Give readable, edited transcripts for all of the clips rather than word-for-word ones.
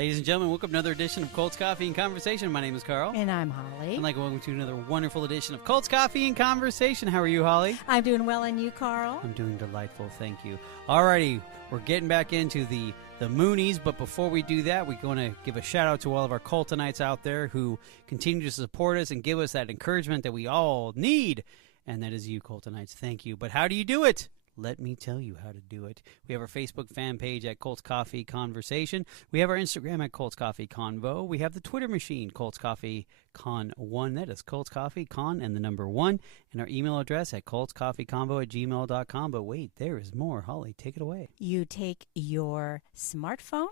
Ladies and gentlemen, welcome to another edition of Colts Coffee and Conversation. My name is Carl. And I'm Holly. I'd like to welcome you to another wonderful edition of Colts Coffee and Conversation. How are you, Holly? I'm doing well, and you, Carl? I'm doing delightful, thank you. Alrighty, we're getting back into the Moonies, but before we do that, we're going to give a shout out to all of our Coltonites out there who continue to support us and give us that encouragement that we all need, and that is you, Coltonites. Thank you. But how do you do it? Let me tell you how to do it. We have our Facebook fan page at Colts Coffee Conversation. We have our Instagram at Colts Coffee Convo. We have the Twitter machine, Colts Coffee Con 1. That is Colts Coffee Con and the number 1. And our email address at coltscoffeeconvo@gmail.com. But wait, there is more. Holly, take it away. You take your smartphone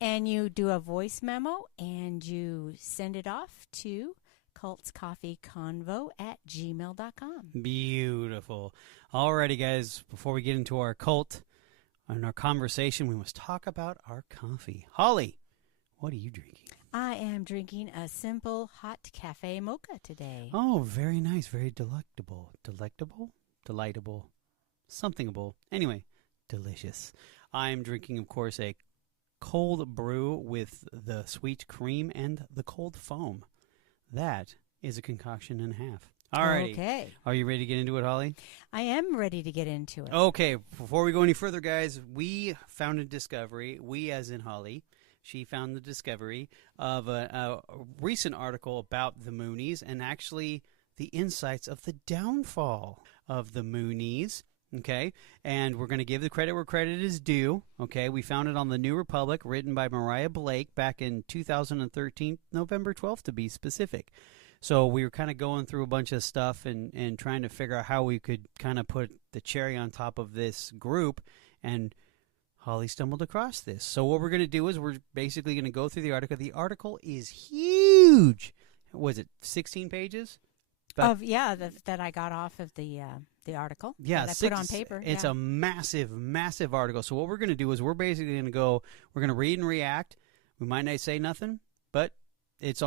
and you do a voice memo and you send it off to coltscoffeeconvo@gmail.com. Beautiful. Alrighty, guys, before we get into our cult and our conversation, we must talk about our coffee. Holly, what are you drinking? I am drinking a simple hot cafe mocha today. Oh, very nice. Very delectable. Delightable. Somethingable. Anyway, delicious. I'm drinking, of course, a cold brew with the sweet cream and the cold foam. That is a concoction and a half. All right. Okay. Are you ready to get into it, Holly? I am ready to get into it. Okay. Before we go any further, guys, we found a discovery. We, as in Holly, she found the discovery of a recent article about the Moonies and actually the insights of the downfall of the Moonies. Okay, and we're going to give the credit where credit is due. Okay, we found it on the New Republic, written by Mariah Blake back in 2013, November 12th to be specific. So we were kind of going through a bunch of stuff and trying to figure out how we could kind of put the cherry on top of this group, and Holly stumbled across this. So what we're going to do is we're basically going to go through the article. The article is huge. Was it 16 pages? That I got off of the article. Yeah, that I put on paper. It's a massive, massive article. So what we're going to do is we're basically going to read and react. We might not say nothing, but it's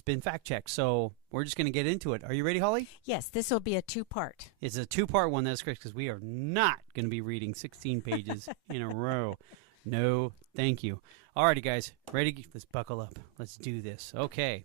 been fact checked. So we're just going to get into it. Are you ready, Holly? Yes, this will be a two-part. It's a two-part one, that's correct, because we are not going to be reading 16 pages in a row. No, thank you. All righty, guys. Ready? Let's buckle up. Let's do this. Okay.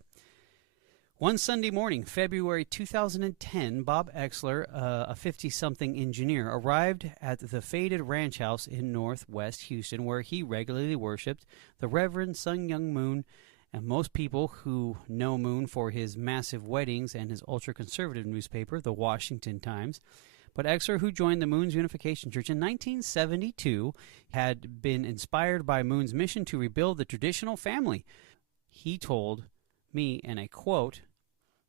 One Sunday morning, February 2010, Bob Exler, a 50-something engineer, arrived at the faded ranch house in northwest Houston, where he regularly worshipped the Reverend Myung Moon. And most people who know Moon for his massive weddings and his ultra-conservative newspaper, the Washington Times. But Exler, who joined the Moon's Unification Church in 1972, had been inspired by Moon's mission to rebuild the traditional family. He told me, and I quote,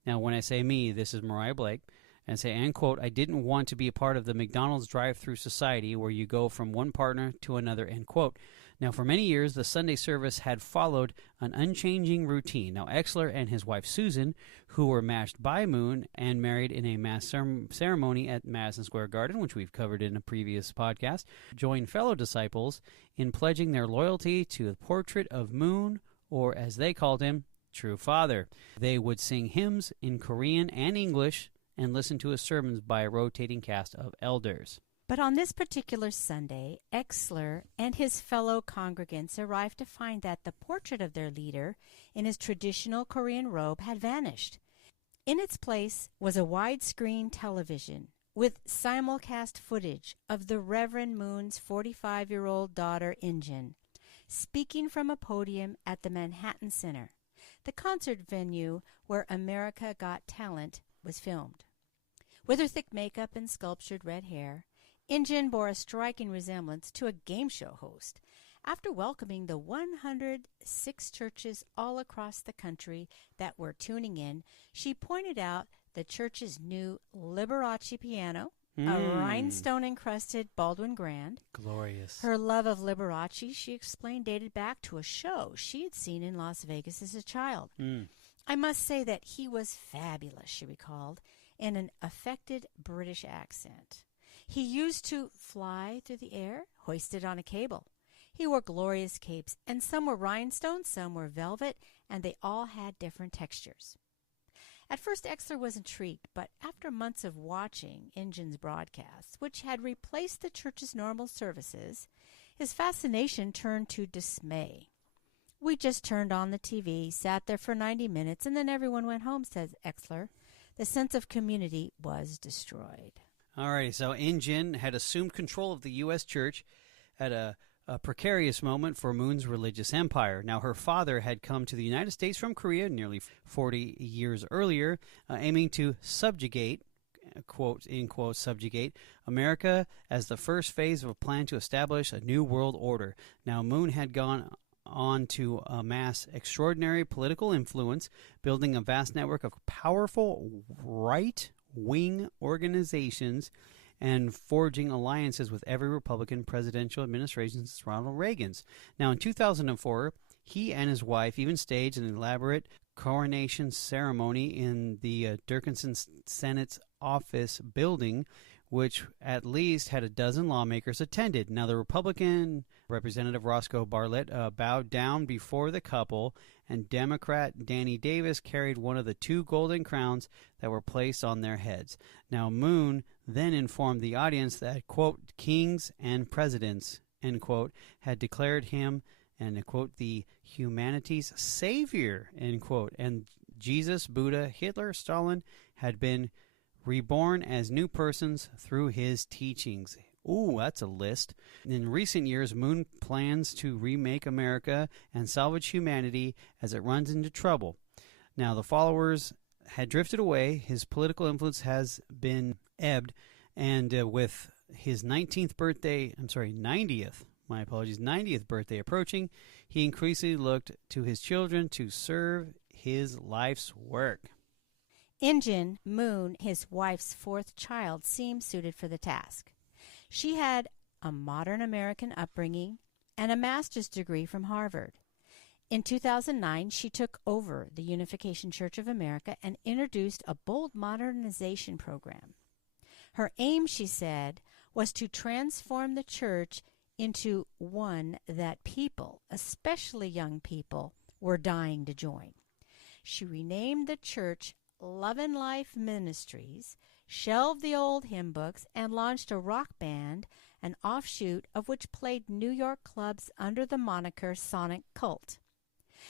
now when I say me, this is Mariah Blake, and I say, and quote, I didn't want to be a part of the McDonald's drive-through society where you go from one partner to another, end quote. Now, for many years, the Sunday service had followed an unchanging routine. Now, Exler and his wife Susan, who were matched by Moon and married in a mass ceremony at Madison Square Garden, which we've covered in a previous podcast, joined fellow disciples in pledging their loyalty to the portrait of Moon, or as they called him, True Father. They would sing hymns in Korean and English and listen to his sermons by a rotating cast of elders. But on this particular Sunday, Exler and his fellow congregants arrived to find that the portrait of their leader in his traditional Korean robe had vanished. In its place was a widescreen television with simulcast footage of the Reverend Moon's 45-year-old daughter, Injin, speaking from a podium at the Manhattan Center, the concert venue where America Got Talent was filmed. With her thick makeup and sculptured red hair, Injin bore a striking resemblance to a game show host. After welcoming the 106 churches all across the country that were tuning in, she pointed out the church's new Liberace piano, a rhinestone-encrusted Baldwin Grand. Glorious. Her love of Liberace, she explained, dated back to a show she had seen in Las Vegas as a child. I must say that he was fabulous, she recalled, in an affected British accent. He used to fly through the air, hoisted on a cable. He wore glorious capes, and some were rhinestones, some were velvet, and they all had different textures. At first, Exler was intrigued, but after months of watching Injin's broadcasts, which had replaced the church's normal services, his fascination turned to dismay. We just turned on the TV, sat there for 90 minutes, and then everyone went home, says Exler. The sense of community was destroyed. All right, so In-jin had assumed control of the U.S. church at a precarious moment for Moon's religious empire. Now, her father had come to the United States from Korea nearly 40 years earlier, aiming to subjugate, quote, in quote, subjugate America as the first phase of a plan to establish a new world order. Now, Moon had gone on to amass extraordinary political influence, building a vast network of powerful right-wing organizations and forging alliances with every Republican presidential administration since Ronald Reagan's. Now, in 2004, he and his wife even staged an elaborate coronation ceremony in the Dickinson Senate's office building, which at least had a dozen lawmakers attended. Now, the Republican Representative Roscoe Bartlett bowed down before the couple, and Democrat Danny Davis carried one of the two golden crowns that were placed on their heads. Now, Moon then informed the audience that, quote, kings and presidents, end quote, had declared him, and, quote, the humanity's savior, end quote, and Jesus, Buddha, Hitler, Stalin had been reborn as new persons through his teachings. Ooh, that's a list. In recent years, Moon plans to remake America and salvage humanity as it runs into trouble. Now, the followers had drifted away. His political influence has been ebbed, and with his 90th birthday approaching, he increasingly looked to his children to serve his life's work. In-jin, Moon, his wife's fourth child, seemed suited for the task. She had a modern American upbringing and a master's degree from Harvard. In 2009, she took over the Unification Church of America and introduced a bold modernization program. Her aim, she said, was to transform the church into one that people, especially young people, were dying to join. She renamed the church Love and Life Ministries, shelved the old hymn books, and launched a rock band, an offshoot of which played New York clubs under the moniker Sonic Cult.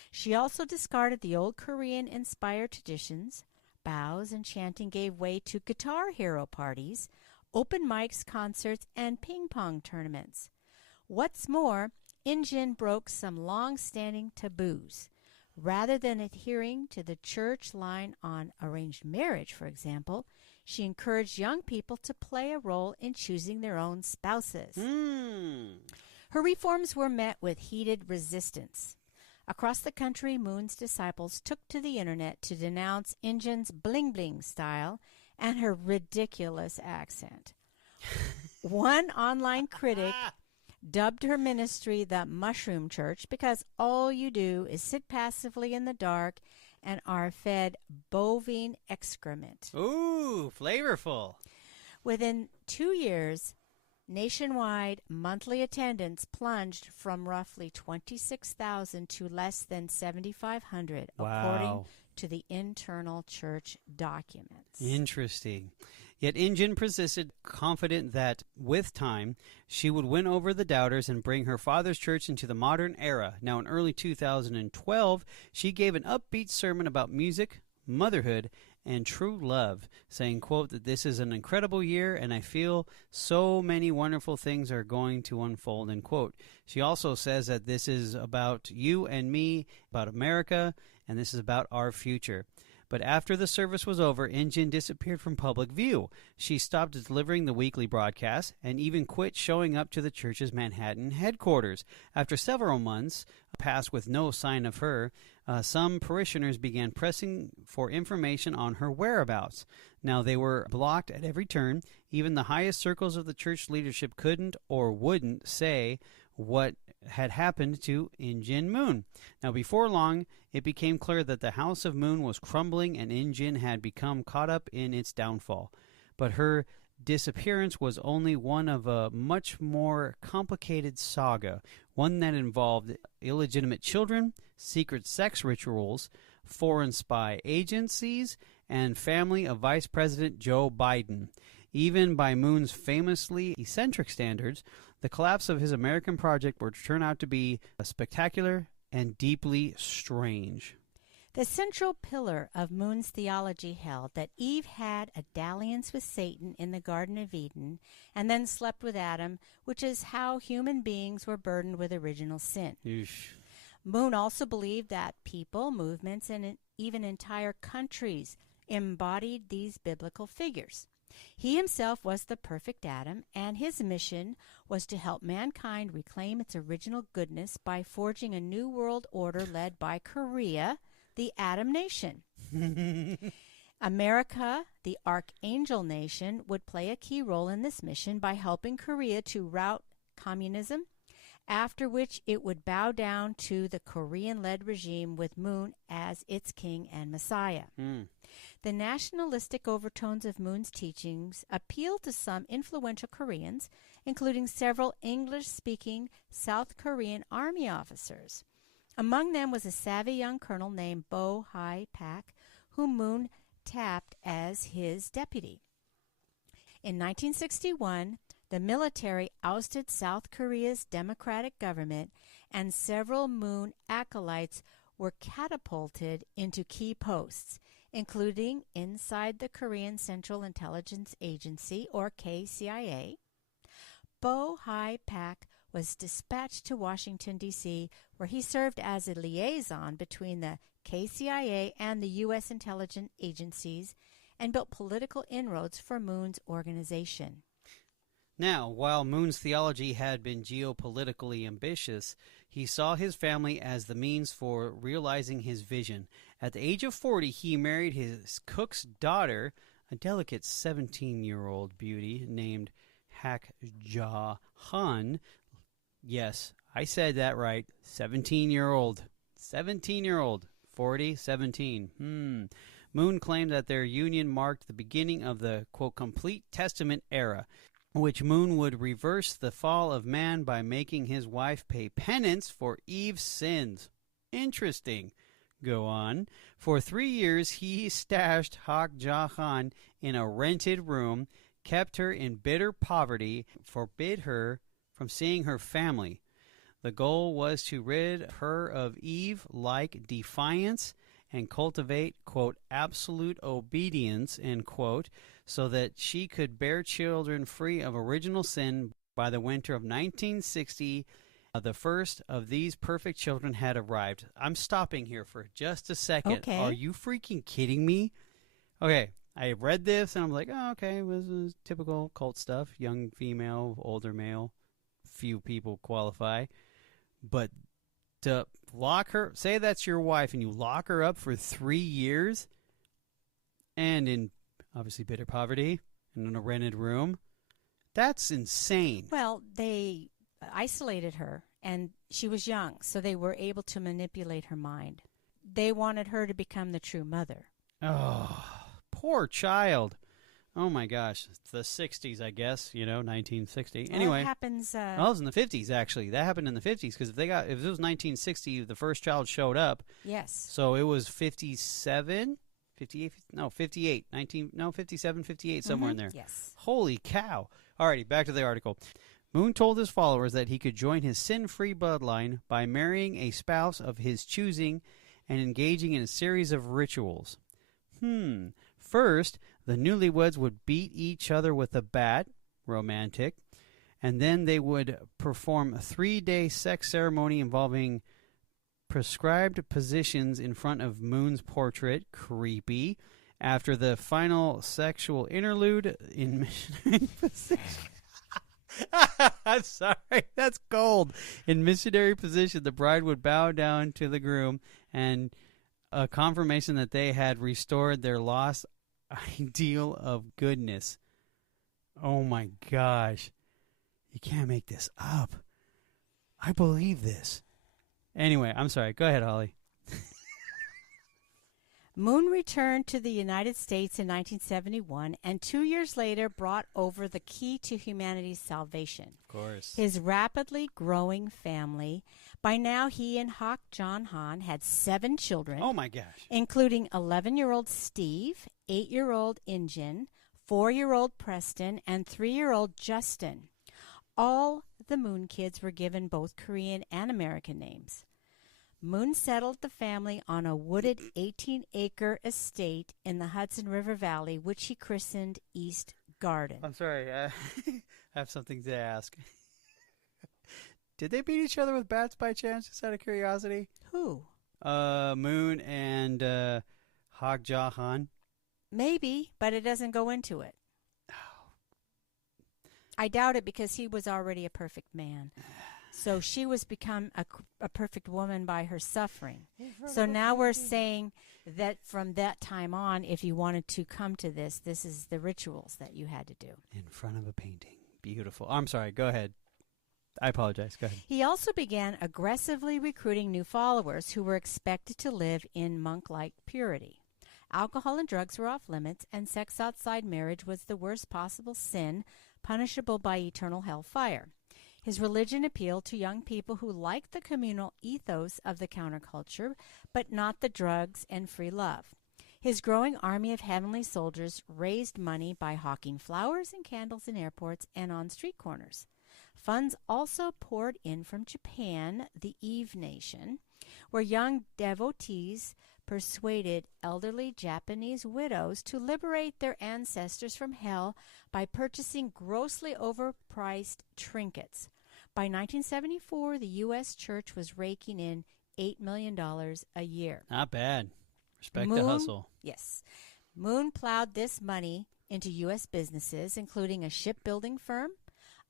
She also discarded the old Korean-inspired traditions. Bows and chanting gave way to guitar hero parties, open mics, concerts, and ping-pong tournaments. What's more, In-jin broke some long-standing taboos. Rather than adhering to the church line on arranged marriage, for example, she encouraged young people to play a role in choosing their own spouses. Her reforms were met with heated resistance. Across the country, Moon's disciples took to the internet to denounce In-jin's bling-bling style and her ridiculous accent. One online critic dubbed her ministry the Mushroom Church because all you do is sit passively in the dark and are fed bovine excrement. Ooh, flavorful. Within 2 years, nationwide monthly attendance plunged from roughly 26,000 to less than 7,500, according to the internal church documents. Interesting. Yet In-jin persisted, confident that, with time, she would win over the doubters and bring her father's church into the modern era. Now, in early 2012, she gave an upbeat sermon about music, motherhood, and true love, saying, quote, that this is an incredible year and I feel so many wonderful things are going to unfold, end quote. She also says that this is about you and me, about America, and this is about our future. But after the service was over, In-jin disappeared from public view. She stopped delivering the weekly broadcast and even quit showing up to the church's Manhattan headquarters. After several months passed with no sign of her, some parishioners began pressing for information on her whereabouts. Now, they were blocked at every turn. Even the highest circles of the church leadership couldn't or wouldn't say what had happened to In-jin Moon. Now, before long, it became clear that the House of Moon was crumbling and In-jin had become caught up in its downfall. But her disappearance was only one of a much more complicated saga, one that involved illegitimate children, secret sex rituals, foreign spy agencies, and family of Vice President Joe Biden. Even by Moon's famously eccentric standards, the collapse of his American project would turn out to be spectacular and deeply strange. The central pillar of Moon's theology held that Eve had a dalliance with Satan in the Garden of Eden and then slept with Adam, which is how human beings were burdened with original sin. Eesh. Moon also believed that people, movements, and even entire countries embodied these biblical figures. He himself was the perfect Adam, and his mission was to help mankind reclaim its original goodness by forging a new world order led by Korea, the Adam nation. America, the Archangel nation, would play a key role in this mission by helping Korea to rout communism, after which it would bow down to the Korean-led regime with Moon as its king and messiah. The nationalistic overtones of Moon's teachings appealed to some influential Koreans, including several English-speaking South Korean army officers. Among them was a savvy young colonel named Bo Hi-Pak, whom Moon tapped as his deputy. In 1961, the military ousted South Korea's democratic government, and several Moon acolytes were catapulted into key posts, including inside the Korean Central Intelligence Agency, or KCIA. Bo Hi-Pak was dispatched to Washington, D.C., where he served as a liaison between the KCIA and the U.S. intelligence agencies and built political inroads for Moon's organization. Now, while Moon's theology had been geopolitically ambitious, he saw his family as the means for realizing his vision. At the age of 40, he married his cook's daughter, a delicate 17-year-old beauty named Hak Ja Han. Yes, I said that right. 17-year-old. 17-year-old. 40, 17. Moon claimed that their union marked the beginning of the, quote, complete Testament era, which Moon would reverse the fall of man by making his wife pay penance for Eve's sins. Interesting. Go on. For 3 years, he stashed Hak Ja Han in a rented room, kept her in bitter poverty, forbid her from seeing her family. The goal was to rid her of Eve-like defiance and cultivate, quote, absolute obedience, end quote, so that she could bear children free of original sin. By the winter of 1960, the first of these perfect children had arrived. I'm stopping here for just a second. Okay. Are you freaking kidding me? Okay, I read this and I'm like, oh, okay, this is typical cult stuff. Young female, older male, few people qualify. But to lock her, say that's your wife and you lock her up for 3 years and in obviously bitter poverty and in a rented room, that's insane. Well, they isolated her, and she was young, so they were able to manipulate her mind. They wanted her to become the true mother. Oh, poor child. Oh, my gosh. It's the 60s, I guess, 1960. Well, anyway. That happens. It was in the 50s, actually. That happened in the 50s, because if it was 1960, the first child showed up. Yes. So it was 57, 58, no, 58, 57, 58, somewhere in there. Yes. Holy cow. Alrighty, back to the article. Moon told his followers that he could join his sin-free bloodline by marrying a spouse of his choosing and engaging in a series of rituals. First, the newlyweds would beat each other with a bat, romantic, and then they would perform a 3-day sex ceremony involving prescribed positions in front of Moon's portrait, creepy, after the final sexual interlude in missionary position. I'm sorry, that's cold. In missionary position, the bride would bow down to the groom, and a confirmation that they had restored their lost ideal of goodness. Oh my gosh. You can't make this up. I believe this. Anyway, I'm sorry. Go ahead, Holly. Moon returned to the United States in 1971 and 2 years later brought over the key to humanity's salvation. Of course. His rapidly growing family. By now, he and Hak Ja Han had 7 children. Oh, my gosh. Including 11-year-old Steve, 8-year-old Injin, 4-year-old Preston, and 3-year-old Justin. All the Moon kids were given both Korean and American names. Moon settled the family on a wooded 18-acre estate in the Hudson River Valley, which he christened East Garden. I'm sorry. I have something to ask. Did they beat each other with bats by chance, just out of curiosity? Who? Moon and Hog Jahan. Maybe, but it doesn't go into it. I doubt it because he was already a perfect man. So she was become a perfect woman by her suffering. So now we're saying that from that time on, if you wanted to come to this is the rituals that you had to do. In front of a painting. Beautiful. I'm sorry. Go ahead. I apologize. Go ahead. He also began aggressively recruiting new followers who were expected to live in monk-like purity. Alcohol and drugs were off limits, and sex outside marriage was the worst possible sin, punishable by eternal hellfire. His religion appealed to young people who liked the communal ethos of the counterculture, but not the drugs and free love. His growing army of heavenly soldiers raised money by hawking flowers and candles in airports and on street corners. Funds also poured in from Japan, the Eve Nation, where young devotees persuaded elderly Japanese widows to liberate their ancestors from hell by purchasing grossly overpriced trinkets. By 1974, the U.S. Church was raking in $8 million a year. Not bad. Respect the hustle. Yes. Moon plowed this money into U.S. businesses, including a shipbuilding firm,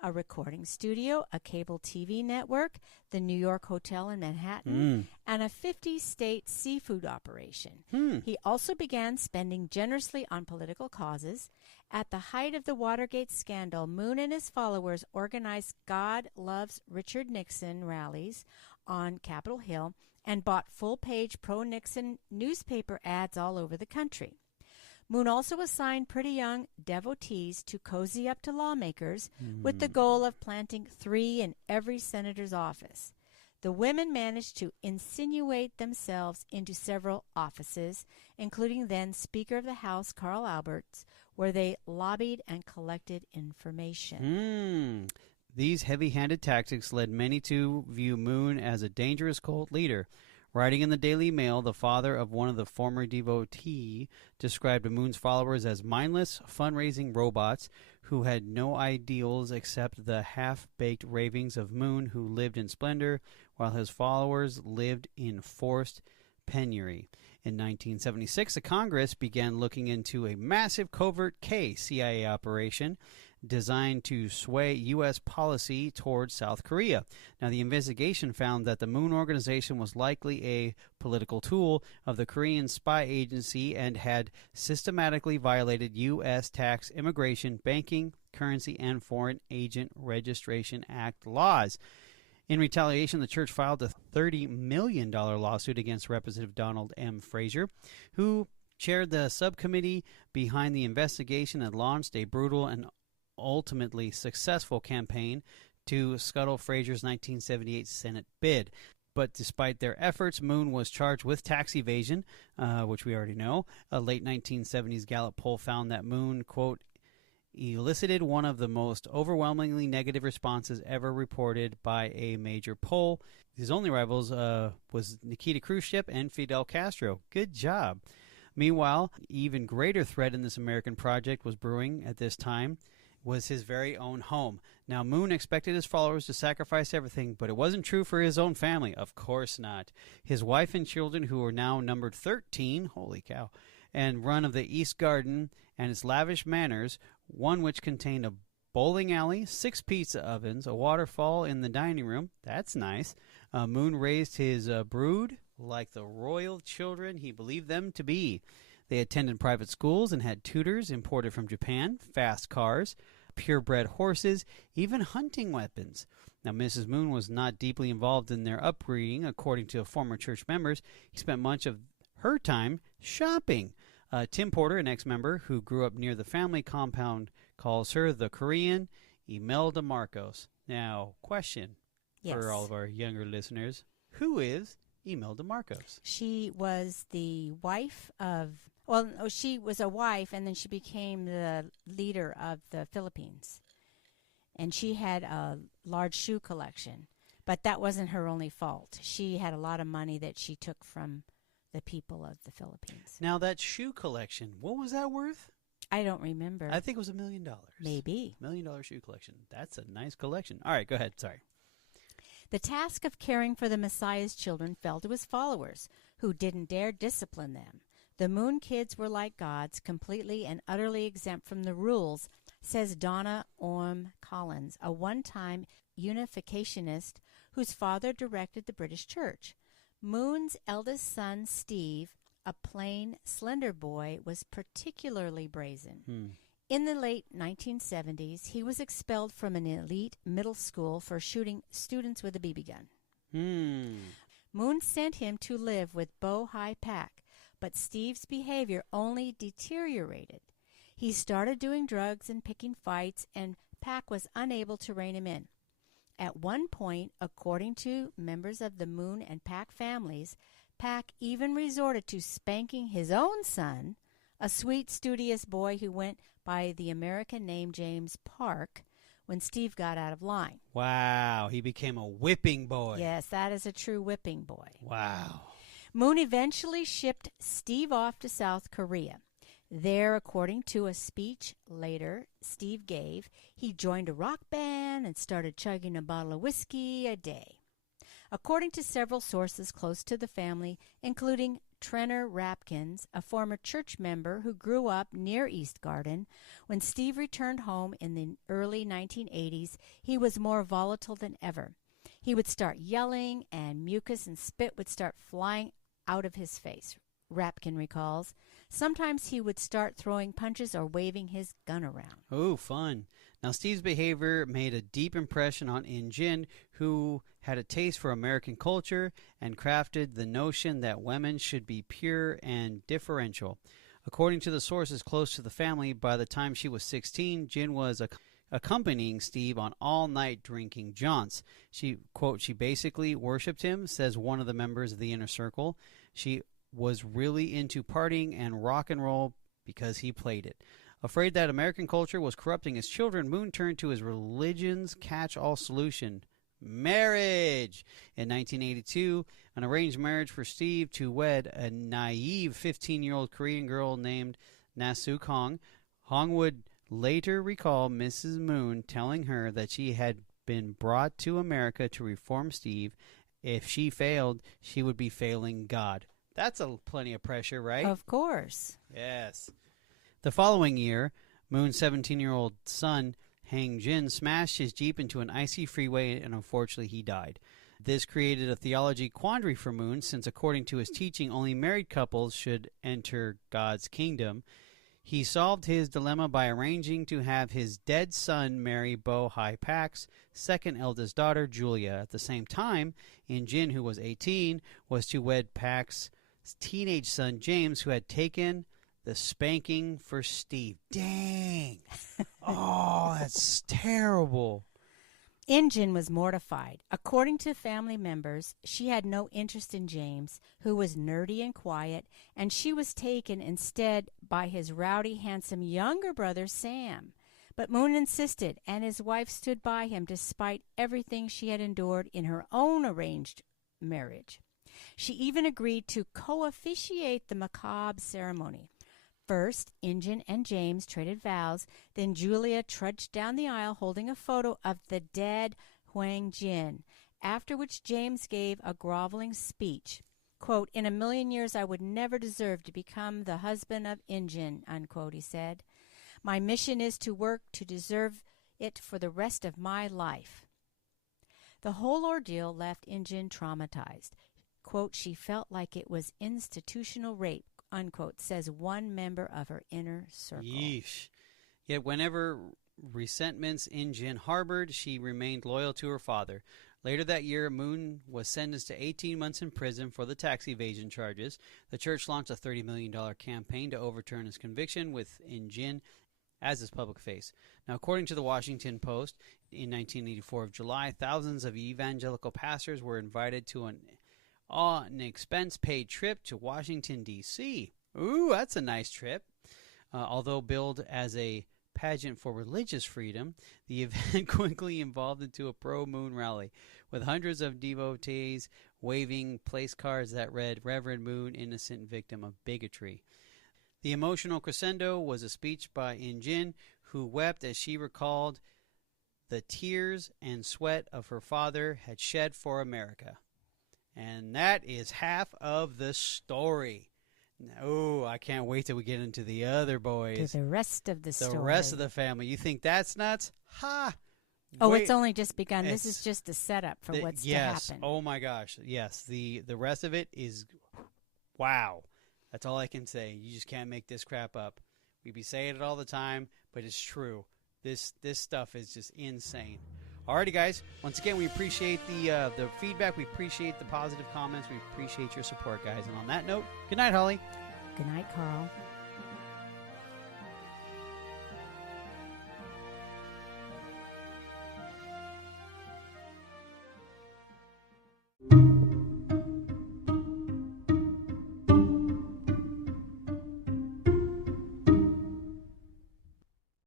a recording studio, a cable TV network, the New York Hotel in Manhattan, and a 50-state seafood operation. He also began spending generously on political causes. At the height of the Watergate scandal, Moon and his followers organized God Loves Richard Nixon rallies on Capitol Hill and bought full-page pro-Nixon newspaper ads all over the country. Moon also assigned pretty young devotees to cozy up to lawmakers with the goal of planting 3 in every senator's office. The women managed to insinuate themselves into several offices, including then Speaker of the House Carl Alberts, where they lobbied and collected information. These heavy-handed tactics led many to view Moon as a dangerous cult leader. Writing in the Daily Mail, the father of one of the former devotees described Moon's followers as mindless, fundraising robots who had no ideals except the half-baked ravings of Moon, who lived in splendor, while his followers lived in forced penury. In 1976, the Congress began looking into a massive covert CIA operation designed to sway U.S. policy towards South Korea. Now, the investigation found that the Moon organization was likely a political tool of the Korean spy agency and had systematically violated U.S. tax, immigration, banking, currency, and foreign agent registration act laws. In retaliation, the church filed a $30 million lawsuit against Representative Donald M. Frazier, who chaired the subcommittee behind the investigation and launched a brutal and ultimately successful campaign to scuttle Frazier's 1978 Senate bid. But despite their efforts, Moon was charged with tax evasion, which we already know. A late 1970s Gallup poll found that Moon, quote, elicited one of the most overwhelmingly negative responses ever reported by a major poll. His only rivals was Nikita Khrushchev and Fidel Castro. Good job. Meanwhile, even greater threat in this American project was brewing at this time, was his very own home. Now, Moon expected his followers to sacrifice everything, but it wasn't true for his own family. Of course not. His wife and children, who were now numbered 13, holy cow, and run of the East Garden and its lavish manners, one which contained a bowling alley, 6 pizza ovens, a waterfall in the dining room. That's nice. Moon raised his brood like the royal children he believed them to be. They attended private schools and had tutors imported from Japan, fast cars, purebred horses, even hunting weapons. Now, Mrs. Moon was not deeply involved in their upbringing, according to former church members. He spent much of her time shopping. Tim Porter, an ex-member who grew up near the family compound, calls her the Korean Imelda Marcos. Now, question for all of our younger listeners. Who is Imelda Marcos? She was the wife of... Well, no, she was a wife, and then she became the leader of the Philippines. And she had a large shoe collection. But that wasn't her only fault. She had a lot of money that she took from the people of the Philippines. Now, that shoe collection, what was that worth? I don't remember. I think it was $1 million. Maybe. $1 million shoe collection. That's a nice collection. All right, go ahead. Sorry. The task of caring for the Messiah's children fell to his followers, who didn't dare discipline them. The Moon kids were like gods, completely and utterly exempt from the rules, says Donna Orme Collins, a one-time unificationist whose father directed the British Church. Moon's eldest son, Steve, a plain, slender boy, was particularly brazen. In the late 1970s, he was expelled from an elite middle school for shooting students with a BB gun. Moon sent him to live with Bo Hai Pak, but Steve's behavior only deteriorated. He started doing drugs and picking fights, and Pak was unable to rein him in. At one point, according to members of the Moon and Pak families, Pak even resorted to spanking his own son, a sweet, studious boy who went by the American name James Park, when Steve got out of line. Wow, he became a whipping boy. Yes, that is a true whipping boy. Wow. Moon eventually shipped Steve off to South Korea. There, according to a speech later Steve gave, he joined a rock band and started chugging a bottle of whiskey a day. According to several sources close to the family, including Trenner Rapkins, a former church member who grew up near East Garden, when Steve returned home in the early 1980s, he was more volatile than ever. He would start yelling, and mucus and spit would start flying out of his face, Rapkin recalls. Sometimes he would start throwing punches or waving his gun around. Oh, fun. Now, Steve's behavior made a deep impression on In-jin, who had a taste for American culture and crafted the notion that women should be pure and differential. According to the sources close to the family, by the time she was 16, Jin was accompanying Steve on all-night drinking jaunts. She, quote, she basically worshipped him, says one of the members of the inner circle. She was really into partying and rock and roll because he played it. Afraid that American culture was corrupting his children, Moon turned to his religion's catch-all solution, marriage. In 1982, an arranged marriage for Steve to wed a naive 15-year-old Korean girl named Nasuk Hong. Hong would later recall Mrs. Moon telling her that she had been brought to America to reform Steve. If she failed, she would be failing God. That's plenty of pressure, right? Of course. Yes. The following year, Moon's 17-year-old son, Hang Jin, smashed his Jeep into an icy freeway, and unfortunately he died. This created a theology quandary for Moon, since according to his teaching, only married couples should enter God's kingdom. He solved his dilemma by arranging to have his dead son marry Bo Hai Pak's second eldest daughter, Julia. At the same time, In-jin, who was 18, was to wed Pak's teenage son, James, who had taken the spanking for Steve. Dang. Oh, that's terrible. In-jin was mortified. According to family members, she had no interest in James, who was nerdy and quiet, and she was taken instead by his rowdy, handsome younger brother, Sam. But Moon insisted, and his wife stood by him despite everything she had endured in her own arranged marriage. She even agreed to co-officiate the macabre ceremony. First, In-jin and James traded vows. Then Julia trudged down the aisle holding a photo of the dead Hwang Jin, after which James gave a groveling speech. Quote, "In a million years I would never deserve to become the husband of In-jin," unquote, he said. "My mission is to work to deserve it for the rest of my life." The whole ordeal left In-jin traumatized. Quote, "She felt like it was institutional rape," unquote, says one member of her inner circle. Yeesh. Yet whenever resentments In-jin harbored, she remained loyal to her father. Later that year, Moon was sentenced to 18 months in prison for the tax evasion charges. The church launched a $30 million campaign to overturn his conviction, with In-jin as his public face. Now, according to the Washington Post, in 1984 of July, thousands of evangelical pastors were invited to an expense-paid trip to Washington, D.C. Ooh, that's a nice trip. Although billed as a pageant for religious freedom, the event quickly evolved into a pro-Moon rally. with hundreds of devotees waving place cards that read, Reverend Moon, innocent victim of bigotry. The emotional crescendo was a speech by In-jin, who wept as she recalled the tears and sweat of her father had shed for America. And that is half of the story. Oh, I can't wait till we get into the other boys. To the rest of the story. The rest of the family. You think that's nuts? Ha! Oh, Wait. it's only just begun. This is just the setup for what's to happen. Oh my gosh. Yes. The rest of it is wow. That's all I can say. You just can't make this crap up. We be saying it all the time, but it's true. This stuff is just insane. Alrighty, guys. Once again, we appreciate the feedback. We appreciate the positive comments. We appreciate your support, guys. And on that note, good night, Holly. Good night, Carl.